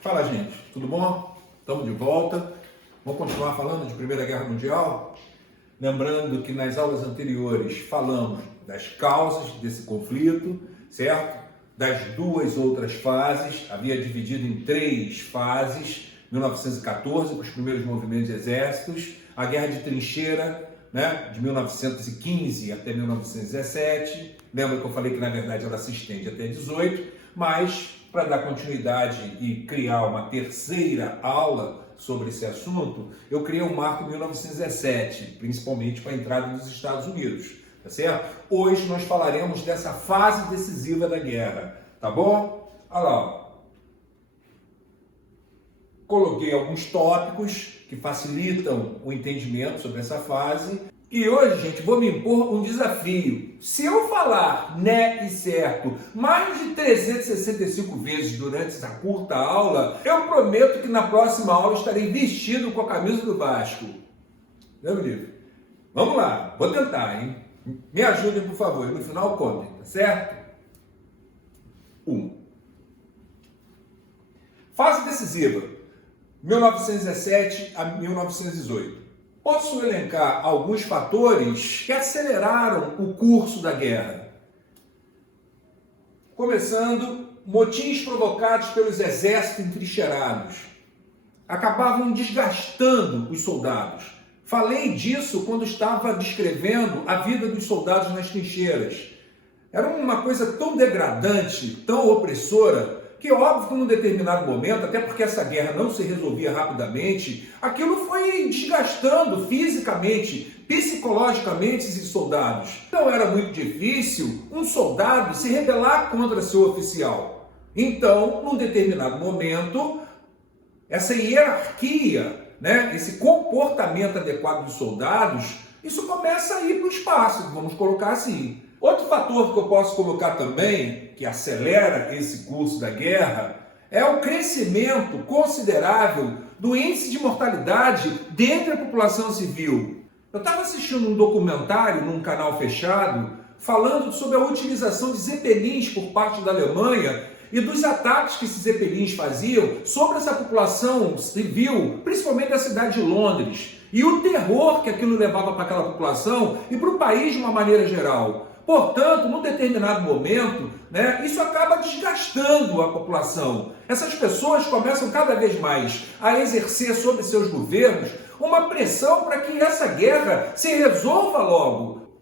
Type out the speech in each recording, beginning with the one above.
Fala, gente, tudo bom? Estamos de volta. Vamos continuar falando de Primeira Guerra Mundial? Lembrando que nas aulas anteriores falamos das causas desse conflito, certo? Das duas outras fases, havia dividido em três fases: 1914, com os primeiros movimentos de exércitos, a Guerra de Trincheira, de 1915 até 1917. Lembra que eu falei que na verdade ela se estende até 18, mas para dar continuidade e criar uma terceira aula sobre esse assunto, eu criei um marco 1917, principalmente para a entrada dos Estados Unidos, tá certo? Hoje nós falaremos dessa fase decisiva da guerra, tá bom? Olha lá, ó. Coloquei alguns tópicos que facilitam o entendimento sobre essa fase. E hoje, gente, vou me impor um desafio. Se eu falar né e certo mais de 365 vezes durante essa curta aula, eu prometo que na próxima aula estarei vestido com a camisa do Vasco. Meu livro. Vamos lá, vou tentar, hein? Me ajudem, por favor, e no final contem, tá certo? 1. Fase decisiva, 1917 a 1918. Posso elencar alguns fatores que aceleraram o curso da guerra. Começando, motins provocados pelos exércitos entrincheirados. Acabavam desgastando os soldados. Falei disso quando estava descrevendo a vida dos soldados nas trincheiras. Era uma coisa tão degradante, tão opressora, que óbvio que num determinado momento, até porque essa guerra não se resolvia rapidamente, aquilo foi desgastando fisicamente, psicologicamente esses soldados. Não era muito difícil um soldado se rebelar contra seu oficial. Então, num determinado momento, essa hierarquia, esse comportamento adequado dos soldados, isso começa a ir para o espaço, vamos colocar assim. Outro fator que eu posso colocar também, que acelera esse curso da guerra, é o crescimento considerável do índice de mortalidade dentre a população civil. Eu estava assistindo um documentário num canal fechado falando sobre a utilização de zeppelins por parte da Alemanha e dos ataques que esses zeppelins faziam sobre essa população civil, principalmente da cidade de Londres, e o terror que aquilo levava para aquela população e para o país de uma maneira geral. Portanto, num determinado momento, isso acaba desgastando a população. Essas pessoas começam cada vez mais a exercer sobre seus governos uma pressão para que essa guerra se resolva logo.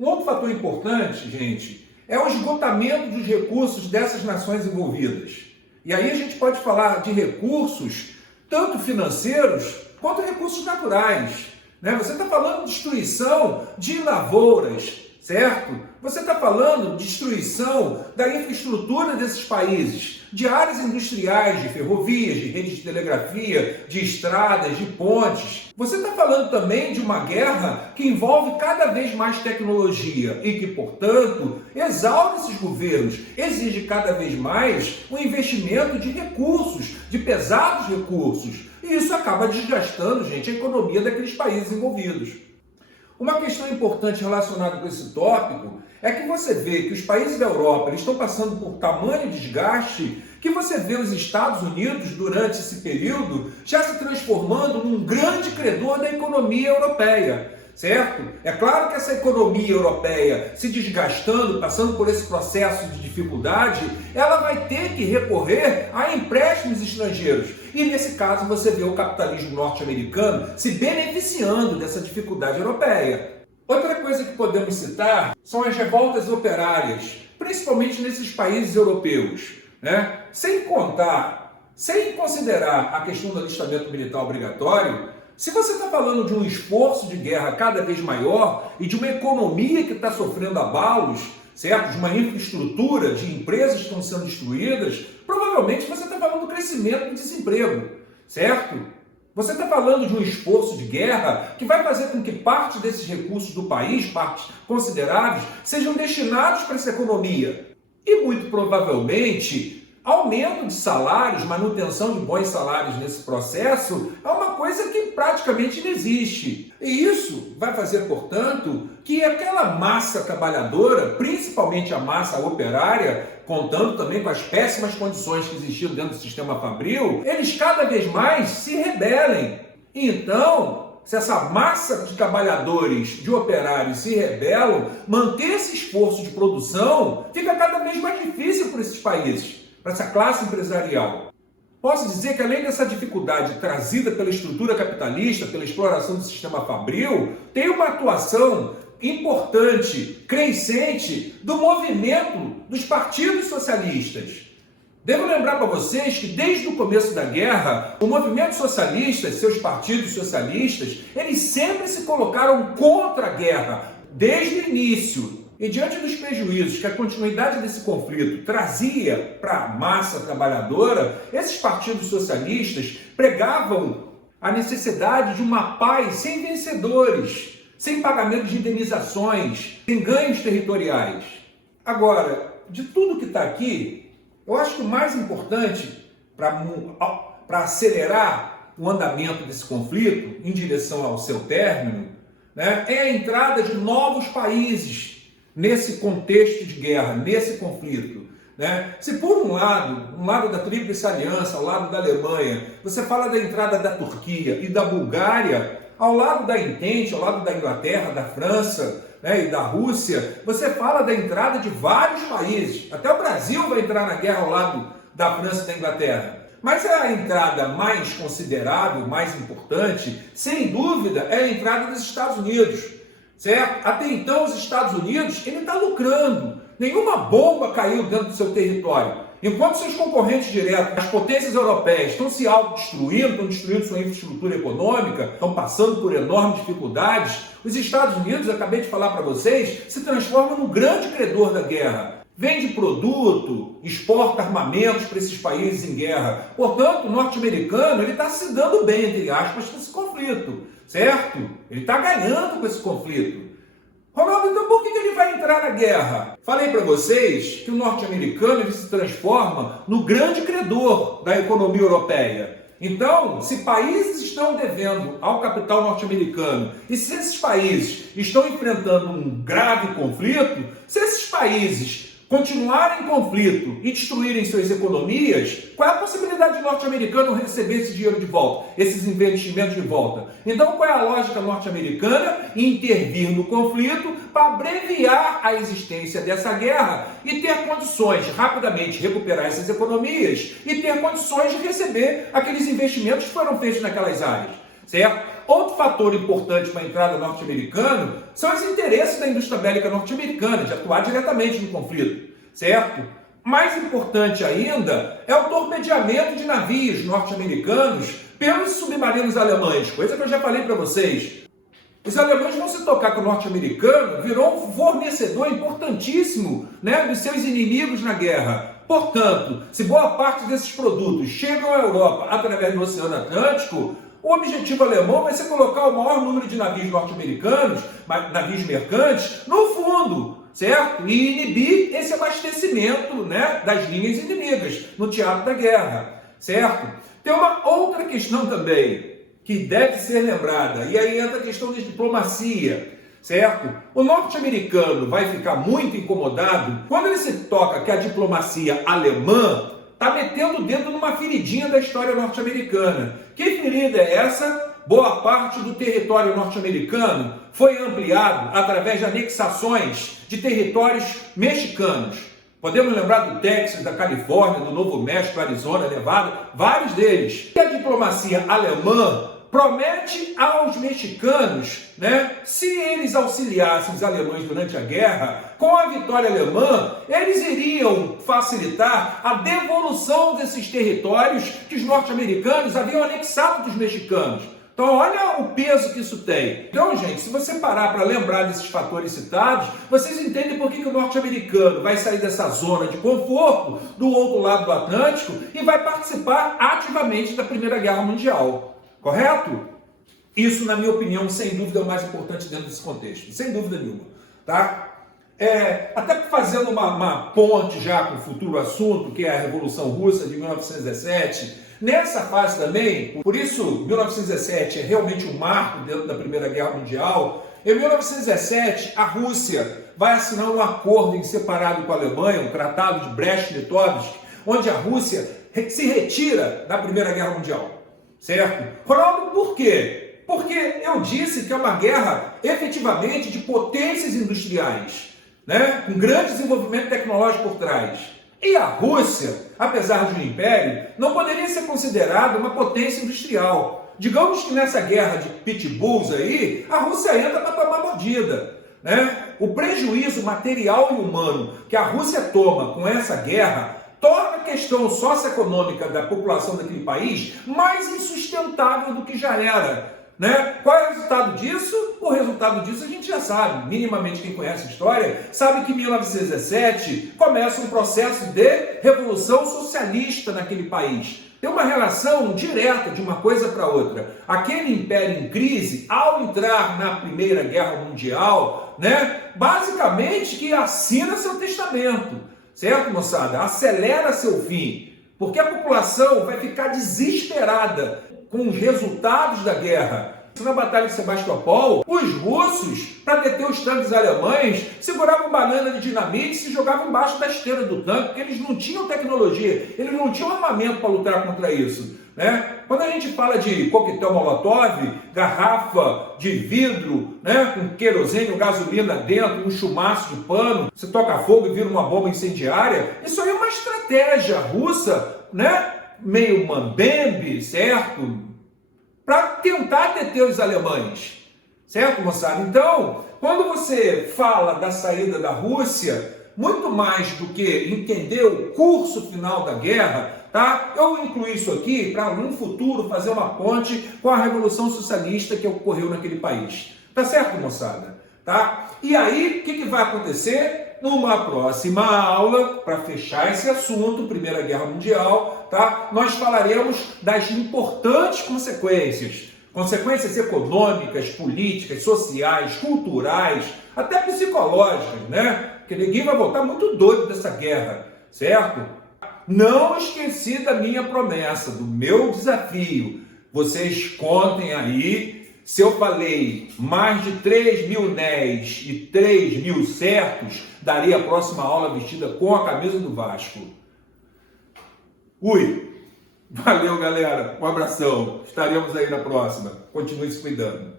Um outro fator importante, gente, é o esgotamento dos recursos dessas nações envolvidas. E aí a gente pode falar de recursos, tanto financeiros quanto recursos naturais. Você está falando de destruição de lavouras, certo? Você está falando de destruição da infraestrutura desses países, de áreas industriais, de ferrovias, de redes de telegrafia, de estradas, de pontes. Você está falando também de uma guerra que envolve cada vez mais tecnologia e que, portanto, exaure esses governos, exige cada vez mais o investimento de recursos, de pesados recursos. E isso acaba desgastando, gente, a economia daqueles países envolvidos. Uma questão importante relacionada com esse tópico é que você vê que os países da Europa estão passando por tamanho desgaste que você vê os Estados Unidos, durante esse período, já se transformando num grande credor da economia europeia, certo? É claro que essa economia europeia se desgastando, passando por esse processo de dificuldade, ela vai ter que recorrer a empréstimos estrangeiros. E nesse caso você vê o capitalismo norte-americano se beneficiando dessa dificuldade europeia. Outra coisa que podemos citar são as revoltas operárias, principalmente nesses países europeus, sem considerar a questão do alistamento militar obrigatório. Se você está falando de um esforço de guerra cada vez maior e de uma economia que está sofrendo abalos, certo? De uma infraestrutura, de empresas que estão sendo destruídas, provavelmente você está falando do crescimento do desemprego, certo? Você está falando de um esforço de guerra que vai fazer com que parte desses recursos do país, partes consideráveis, sejam destinados para essa economia. E muito provavelmente Aumento de salários, manutenção de bons salários nesse processo é uma coisa que praticamente não existe. E isso vai fazer, portanto, que aquela massa trabalhadora, principalmente a massa operária, contando também com as péssimas condições que existiam dentro do sistema fabril, eles cada vez mais se rebelem. Então, se essa massa de trabalhadores, de operários se rebelam, manter esse esforço de produção fica cada vez mais difícil para esses países, para essa classe empresarial. Posso dizer que além dessa dificuldade trazida pela estrutura capitalista, pela exploração do sistema fabril, tem uma atuação importante, crescente, do movimento dos partidos socialistas. Devo lembrar para vocês que desde o começo da guerra, o movimento socialista, seus partidos socialistas, eles sempre se colocaram contra a guerra, desde o início. E diante dos prejuízos que a continuidade desse conflito trazia para a massa trabalhadora, esses partidos socialistas pregavam a necessidade de uma paz sem vencedores, sem pagamento de indenizações, sem ganhos territoriais. Agora, de tudo que está aqui, eu acho que o mais importante para acelerar o andamento desse conflito em direção ao seu término, né, é a entrada de novos países nesse contexto de guerra, nesse conflito. Né? Se por um lado da Tríplice Aliança, ao lado da Alemanha, você fala da entrada da Turquia e da Bulgária, ao lado da Entente, ao lado da Inglaterra, da França, né, e da Rússia, você fala da entrada de vários países. Até o Brasil vai entrar na guerra ao lado da França e da Inglaterra. Mas a entrada mais considerável, mais importante, sem dúvida, é a entrada dos Estados Unidos. Certo? Até então, os Estados Unidos, ele está lucrando. Nenhuma bomba caiu dentro do seu território. Enquanto seus concorrentes diretos, as potências europeias, estão se autodestruindo, estão destruindo sua infraestrutura econômica, estão passando por enormes dificuldades, os Estados Unidos, acabei de falar para vocês, se transforma no grande credor da guerra. Vende produto, exporta armamentos para esses países em guerra. Portanto, o norte-americano está se dando bem, entre aspas, nesse conflito. Certo? Ele está ganhando com esse conflito. Ronaldo, então por que ele vai entrar na guerra? Falei para vocês que o norte-americano ele se transforma no grande credor da economia europeia. Então, se países estão devendo ao capital norte-americano e se esses países estão enfrentando um grave conflito, se esses países continuarem em conflito e destruírem suas economias, qual é a possibilidade do norte-americano receber esse dinheiro de volta, esses investimentos de volta? Então, qual é a lógica norte-americana? Intervir no conflito para abreviar a existência dessa guerra e ter condições de rapidamente recuperar essas economias e ter condições de receber aqueles investimentos que foram feitos naquelas áreas, certo? Outro fator importante para a entrada norte-americana são os interesses da indústria bélica norte-americana de atuar diretamente no conflito, certo? Mais importante ainda é o torpedeamento de navios norte-americanos pelos submarinos alemães, coisa que eu já falei para vocês. Os alemães vão se tocar que o norte-americano virou um fornecedor importantíssimo, né, dos seus inimigos na guerra. Portanto, se boa parte desses produtos chegam à Europa através do Oceano Atlântico, o objetivo alemão vai ser colocar o maior número de navios norte-americanos, navios mercantes, no fundo, certo? E inibir esse abastecimento, né, das linhas inimigas no teatro da guerra, certo? Tem uma outra questão também que deve ser lembrada, e aí entra a questão de diplomacia, certo? O norte-americano vai ficar muito incomodado quando ele se toca que a diplomacia alemã está metendo o dedo numa feridinha da história norte-americana. Que ferida é essa? Boa parte do território norte-americano foi ampliado através de anexações de territórios mexicanos. Podemos lembrar do Texas, da Califórnia, do Novo México, Arizona, Nevada, vários deles. E a diplomacia alemã promete aos mexicanos, né, se eles auxiliassem os alemães durante a guerra, com a vitória alemã, eles iriam facilitar a devolução desses territórios que os norte-americanos haviam anexado dos mexicanos. Então, olha o peso que isso tem. Então, gente, se você parar para lembrar desses fatores citados, vocês entendem por que o norte-americano vai sair dessa zona de conforto do outro lado do Atlântico e vai participar ativamente da Primeira Guerra Mundial. Correto? Isso, na minha opinião, sem dúvida é o mais importante dentro desse contexto. Sem dúvida nenhuma. Tá? até fazendo uma ponte já com o futuro assunto, que é a Revolução Russa de 1917, nessa fase também, por isso 1917 é realmente um marco dentro da Primeira Guerra Mundial. Em 1917, a Rússia vai assinar um acordo em separado com a Alemanha, um tratado de Brest-Litovsk, onde a Rússia se retira da Primeira Guerra Mundial, certo? Ronaldo, por quê? Porque eu disse que é uma guerra efetivamente de potências industriais, né? Com grande desenvolvimento tecnológico por trás. E a Rússia, apesar de um império, não poderia ser considerada uma potência industrial. Digamos que nessa guerra de pitbulls aí, a Rússia entra para tomar mordida, né? O prejuízo material e humano que a Rússia toma com essa guerra torna a questão socioeconômica da população daquele país mais insustentável do que já era, né? Qual é o resultado disso? O resultado disso a gente já sabe. Minimamente quem conhece a história sabe que em 1917 começa um processo de revolução socialista naquele país. Tem uma relação direta de uma coisa para outra. Aquele império em crise, ao entrar na Primeira Guerra Mundial, né, basicamente que assina seu testamento, certo, moçada? Acelera seu fim, porque a população vai ficar desesperada com os resultados da guerra. Na Batalha de Sebastopol, os russos, para deter os tanques alemães, seguravam banana de dinamite e se jogavam embaixo da esteira do tanque, porque eles não tinham tecnologia, eles não tinham armamento para lutar contra isso, né? Quando a gente fala de coquetel molotov, garrafa de vidro, né, com querosene ou gasolina dentro, um chumaço de pano, você toca fogo e vira uma bomba incendiária, isso aí é uma estratégia russa, né, meio mambembe, certo? Para tentar deter os alemães, certo, moçada? Então, quando você fala da saída da Rússia, muito mais do que entender o curso final da guerra, tá? Eu incluí isso aqui para, no futuro, fazer uma ponte com a Revolução Socialista que ocorreu naquele país. Tá certo, moçada? Tá? E aí, o que vai acontecer? Numa próxima aula, para fechar esse assunto, Primeira Guerra Mundial, tá? Nós falaremos das importantes consequências. Consequências econômicas, políticas, sociais, culturais, até psicológicas, né? Porque ninguém vai voltar muito doido dessa guerra, certo? Não esqueci da minha promessa, do meu desafio. Vocês contem aí. Se eu falei mais de 3.000 néis e 3.000 certos, daria a próxima aula vestida com a camisa do Vasco. Ui! Valeu, galera. Um abração. Estaremos aí na próxima. Continue se cuidando.